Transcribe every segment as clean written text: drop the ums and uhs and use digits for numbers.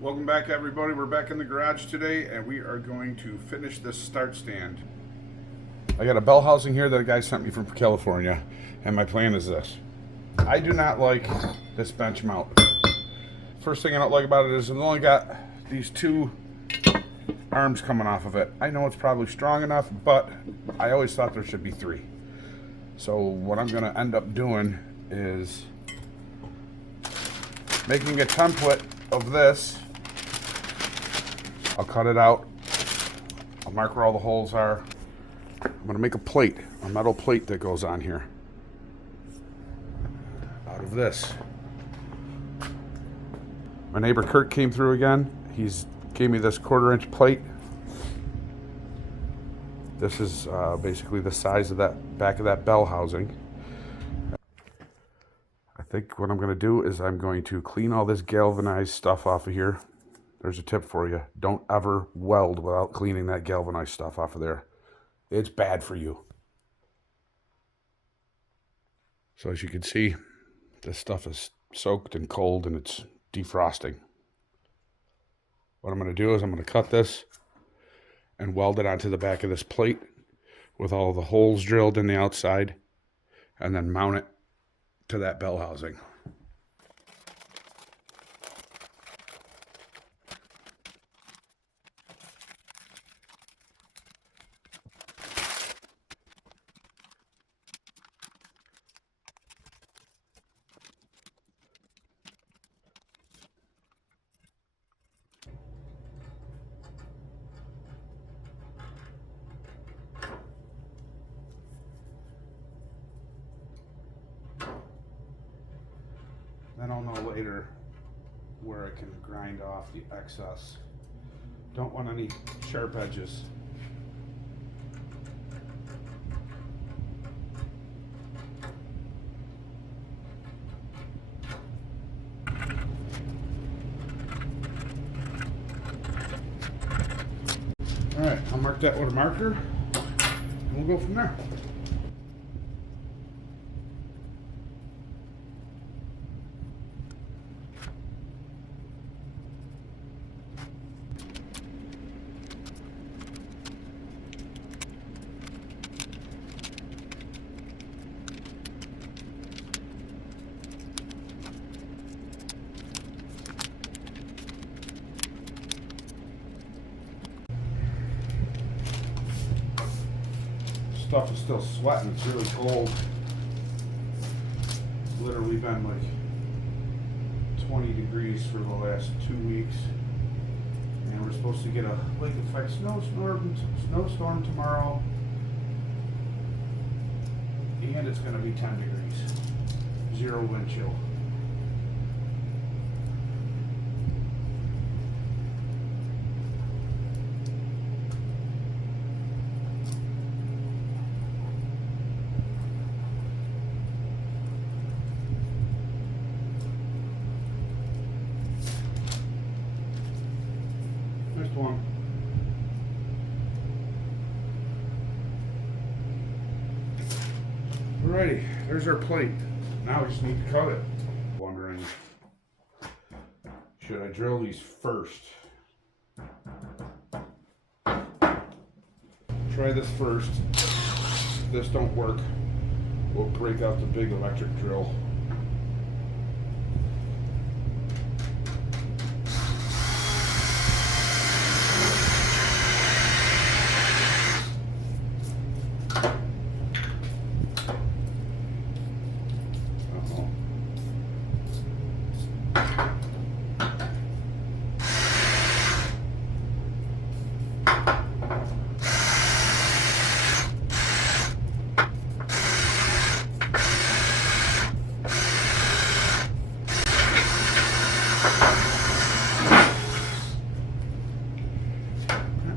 Welcome back, everybody. We're back in the garage today and we are going to finish this start stand. I got a Bellhousing here that a guy sent me from California, and my plan is this. I do not like this bench mount. First thing I don't like about it is it's only got these two arms coming off of it. I know it's probably strong enough, but I always thought there should be three. So what I'm going to end up doing is making a template of this. I'll cut it out. I'll mark where all the holes are. I'm going to make a plate, a metal plate that goes on here out of this. My neighbor Kurt came through again. He's gave me this 1/4-inch plate. This is basically the size of that back of that bell housing. I think what I'm going to do is I'm going to clean all this galvanized stuff off of here. There's a tip for you. Don't ever weld without cleaning that galvanized stuff off of there. It's bad for you. So as you can see, this stuff is soaked and cold and it's defrosting. What I'm going to do is I'm going to cut this and weld it onto the back of this plate with all the holes drilled in the outside, and then mount it to that bell housing. Then I'll know later where I can grind off the excess. Don't want any sharp edges. All right, I'll mark that with a marker and we'll go from there. Stuff is still sweating. It's really cold. It's literally been like 20 degrees for the last 2 weeks, and we're supposed to get a lake effect snowstorm tomorrow, and it's going to be 10 degrees, 0 wind chill. One. Alrighty, there's our plate. Now we just need to cut it. Wondering, should I drill these first? Try this first. If this don't work, we'll break out the big electric drill.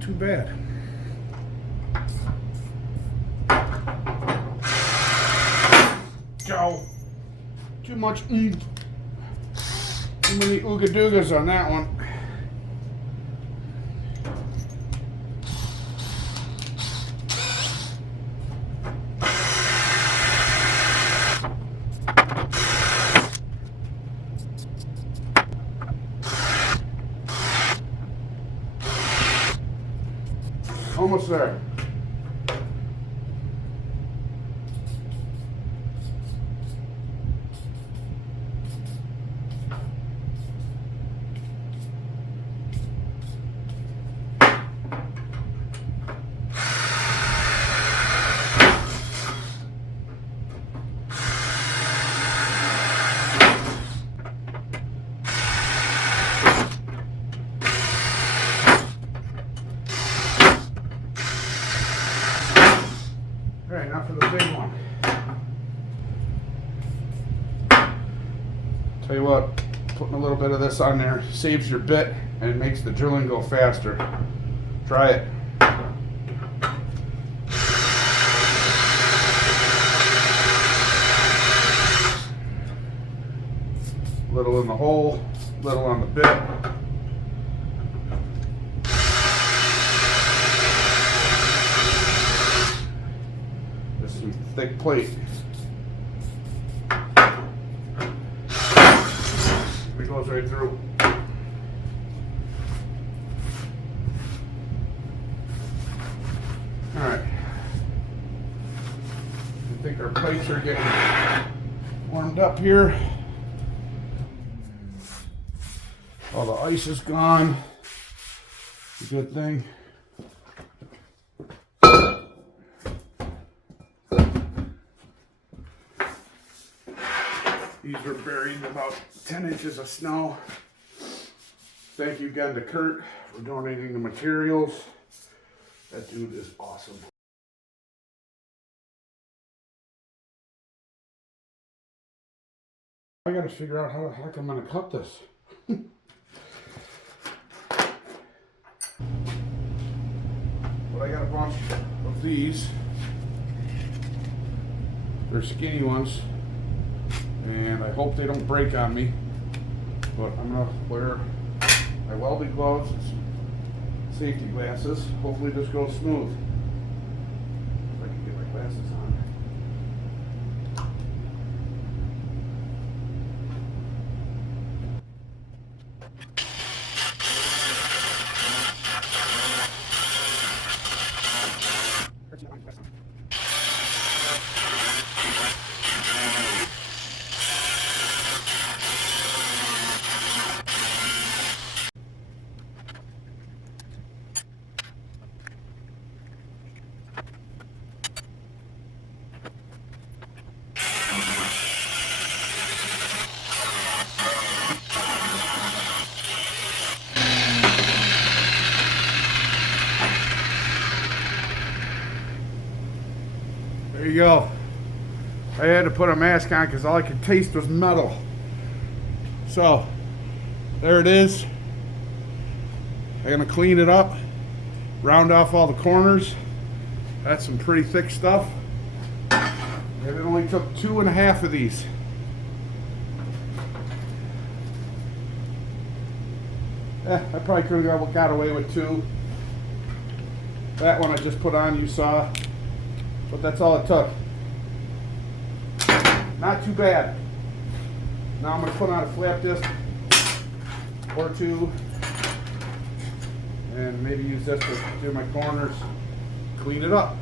Too bad. Go. Too much oomph. Too many ooga doogas on that one. almost there. All right, now for the big one. Tell you what, putting a little bit of this on there saves your bit and makes the drilling go faster. Try it. Little in the hole, little on the bit. Some thick plate. It goes right through. Alright. I think our plates are getting warmed up here. All the ice is gone. It's a good thing. These were buried in about 10 inches of snow. Thank you again to Kurt for donating the materials. That dude is awesome. I gotta figure out how the heck I'm gonna cut this. But I got a bunch of these. They're skinny ones. And I hope they don't break on me, but I'm gonna wear my welding gloves and some safety glasses. Hopefully this goes smooth. If I can get my glasses on. There you go. I had to put a mask on because all I could taste was metal. So, there it is. I'm gonna clean it up, round off all the corners. That's some pretty thick stuff. And it only took 2.5 of these. I probably could have got away with 2. That one I just put on, you saw. But that's all it took. Not too bad. Now I'm going to put on a flap disc or 2 and maybe use this to do my corners, clean it up.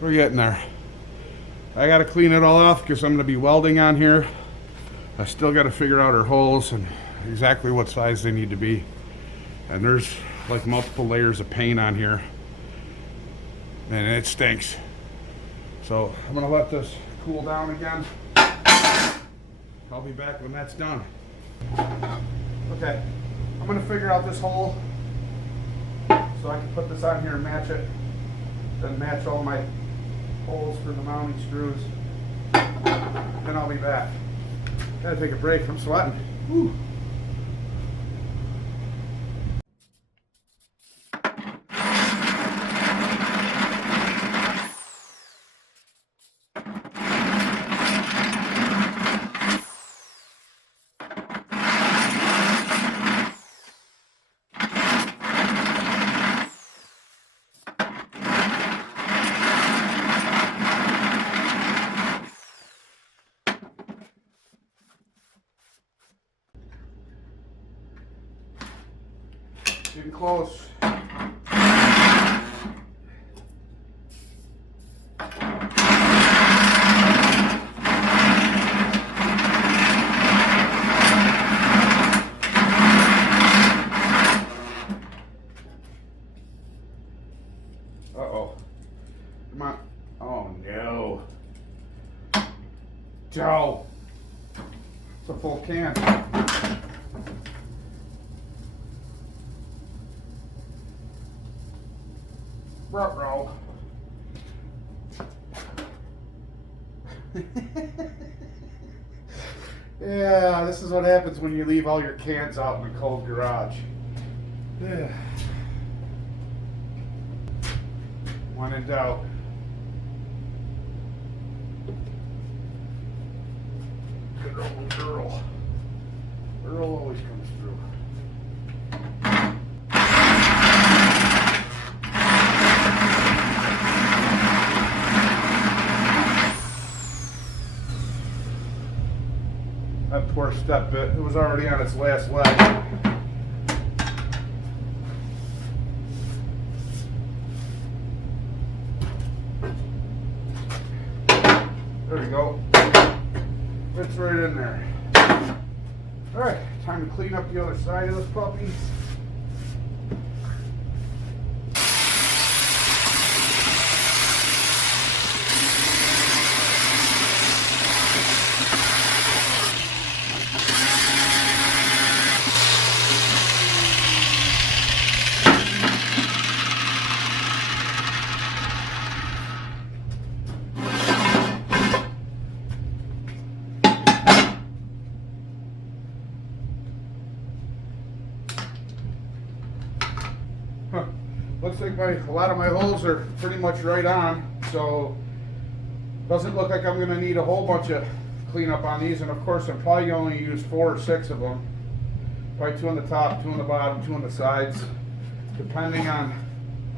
We're getting there. I got to clean it all off because I'm going to be welding on here. I still got to figure out her holes and exactly what size they need to be. And there's like multiple layers of paint on here. And it stinks. So I'm going to let this cool down again. I'll be back when that's done. Okay, I'm going to figure out this hole so I can put this on here and match it. Then match all my holes for the mounting screws. Then I'll be back. Gotta take a break, I'm sweating. Whew. Getting close. Uh-oh. Come on. Oh no. Joe. It's a full can. Bro. Yeah, this is what happens when you leave all your cans out in the cold garage. Yeah. When in doubt. Good old Earl. Earl always comes through. That poor step bit, it was already on its last leg. There we go. Fits right in there. Alright, time to clean up the other side of this puppy. Looks like a lot of my holes are pretty much right on, so doesn't look like I'm going to need a whole bunch of cleanup on these. And of course, I'm probably going to use 4 or 6 of them. Probably 2 on the top, 2 on the bottom, 2 on the sides, depending on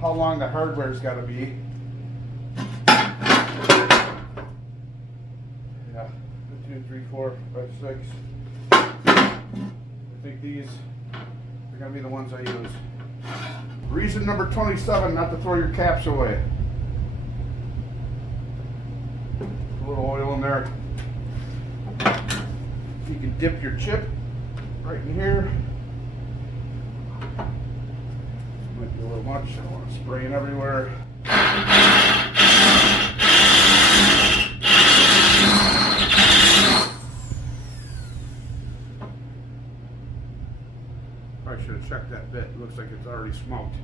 how long the hardware's got to be. Yeah, 2, 3, 4, 5, 6. I think these are going to be the ones I use. Reason number 27, not to throw your caps away. A little oil in there. You can dip your chip right in here. Might be a little much, I don't want to spray it everywhere. I should have checked that bit. It looks like it's already smoked.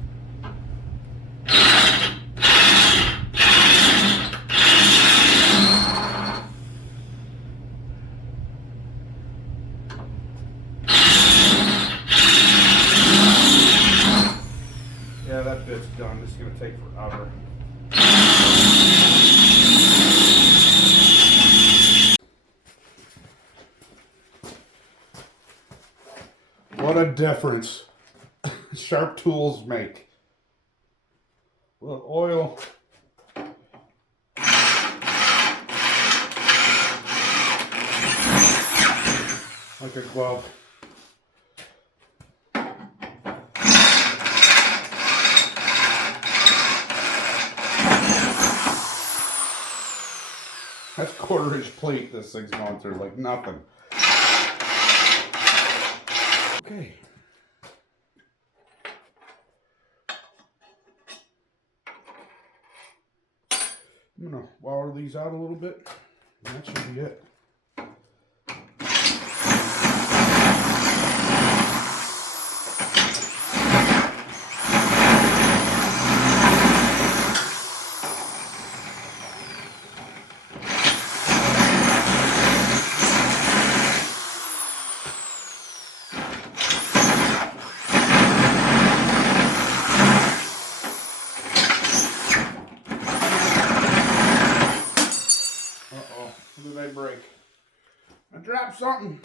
Yeah, that bit's done. This is going to take forever. What a difference sharp tools make. A little oil. Like a glove. That's 1/4-inch plate this thing's going through like nothing. Okay. I'm gonna water these out a little bit. And that should be it. What did I break? I dropped something.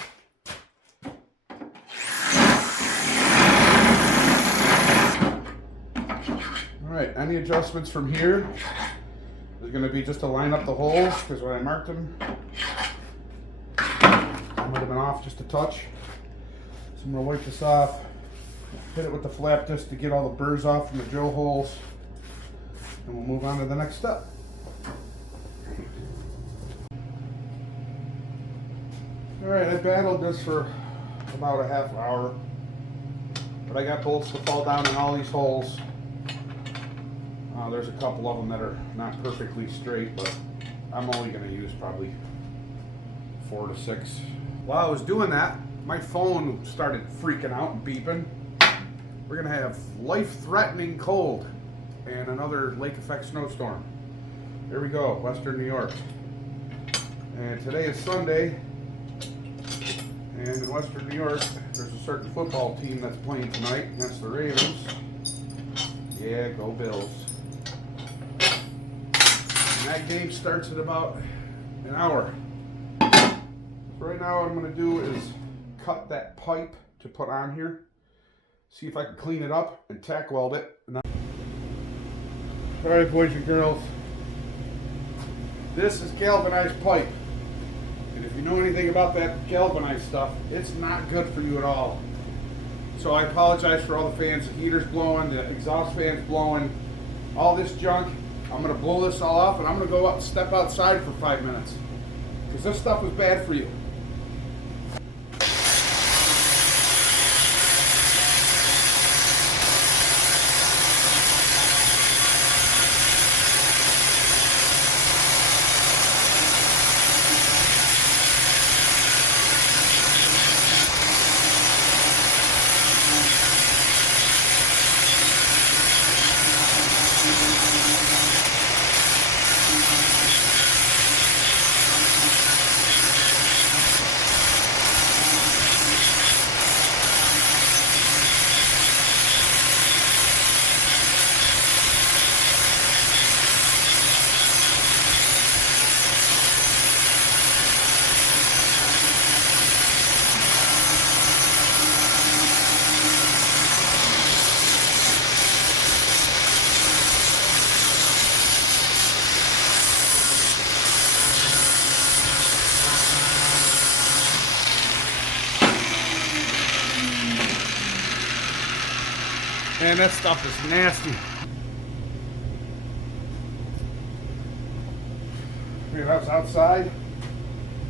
Alright, any adjustments from here is going to be just to line up the holes, because when I marked them, I might have been off just a touch. So I'm going to wipe this off, hit it with the flap disc to get all the burrs off from the drill holes, and we'll move on to the next step. Alright, I battled this for about a half hour, but I got bolts to fall down in all these holes. There's a couple of them that are not perfectly straight, but I'm only going to use probably 4 to 6. While I was doing that, my phone started freaking out and beeping. We're going to have life-threatening cold and another lake effect snowstorm. Here we go, Western New York. And today is Sunday. And in Western New York, there's a certain football team that's playing tonight, and that's the Ravens. Yeah, go Bills. And that game starts in about an hour. So right now what I'm going to do is cut that pipe to put on here, see if I can clean it up and tack weld it. Alright, boys and girls, this is galvanized pipe. And if you know anything about that galvanized stuff, it's not good for you at all. So I apologize for all the fans, the heaters blowing, the exhaust fans blowing, all this junk. I'm going to blow this all off and I'm going to go out and step outside for 5 minutes. Because this stuff is bad for you. Man, that stuff is nasty. I mean, I was outside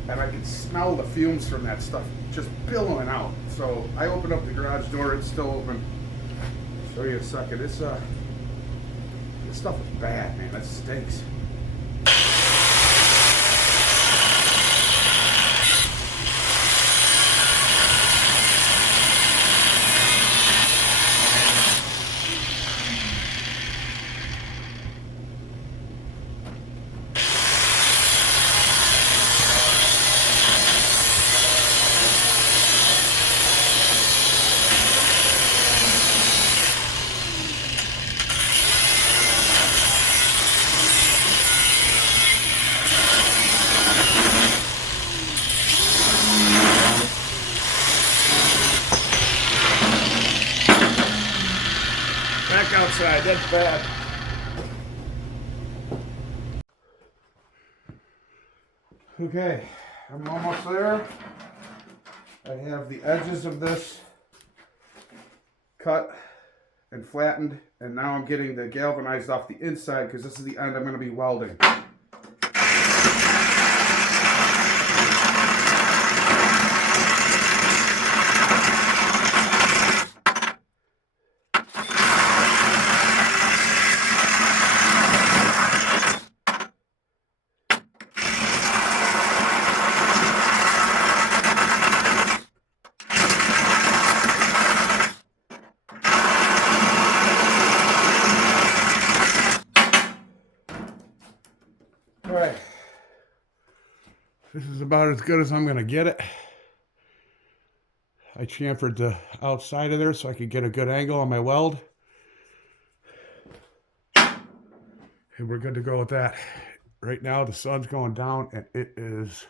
and I could smell the fumes from that stuff just billowing out. So I opened up the garage door, it's still open. I'll show you in a second. This stuff is bad, man. That stinks. Back outside, that's bad. Okay, I'm almost there. I have the edges of this cut and flattened, and now I'm getting the galvanized off the inside because this is the end I'm going to be welding. This is about as good as I'm going to get it. I chamfered the outside of there so I could get a good angle on my weld. And we're good to go with that. Right now the sun's going down and it is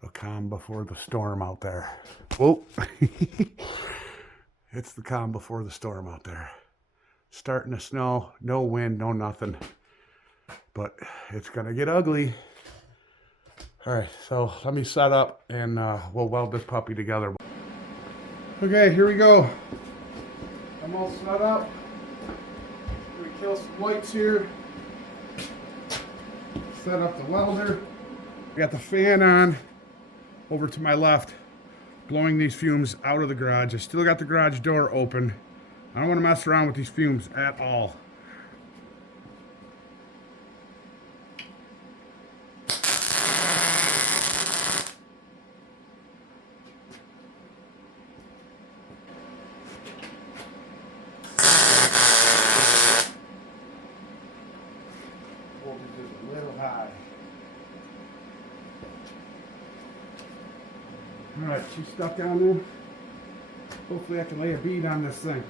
the calm before the storm out there. Whoa. It's the calm before the storm out there. Starting to snow, no wind, no nothing. But it's gonna get ugly. All right, so let me set up and we'll weld this puppy together. Okay, here we go. I'm all set up. We kill some lights here. Set up the welder. I got the fan on over to my left, blowing these fumes out of the garage. I still got the garage door open. I don't want to mess around with these fumes at all. Voltage is a little high. Alright, she's stuck down there. Hopefully I can lay a bead on this thing.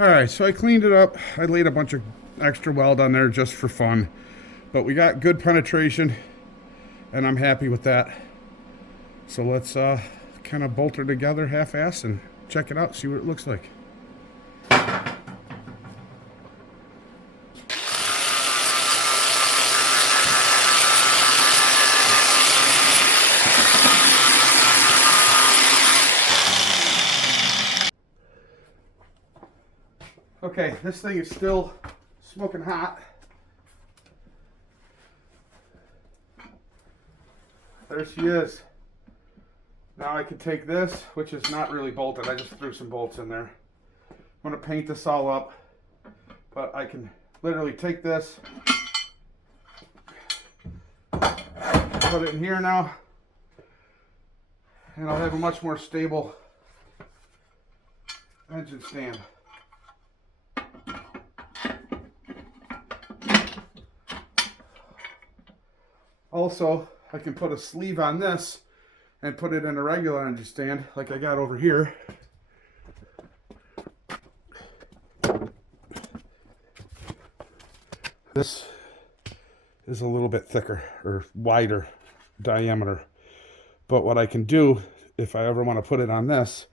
Alright, so I cleaned it up. I laid a bunch of extra weld on there just for fun. But we got good penetration, and I'm happy with that. So let's kind of bolt her together half-assed and check it out, see what it looks like. Okay, this thing is still smoking hot. There she is. Now I can take this, which is not really bolted. I just threw some bolts in there. I'm going to paint this all up, But I can literally take this, put it in here now, and I'll have a much more stable engine stand. Also, I can put a sleeve on this and put it in a regular engine stand like I got over here. This is a little bit thicker or wider diameter. But what I can do if I ever want to put it on this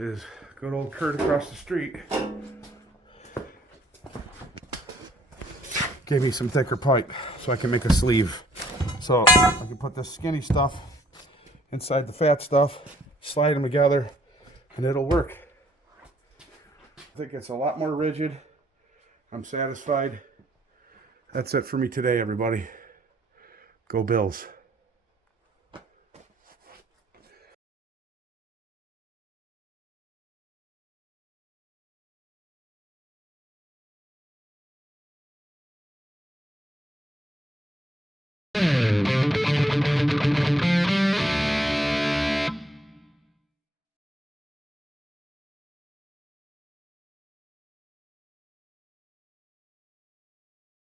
is good old Kurt across the street gave me some thicker pipe so I can make a sleeve. So I can put this skinny stuff inside the fat stuff, slide them together, and it'll work. I think it's a lot more rigid. I'm satisfied. That's it for me today, everybody. Go Bills.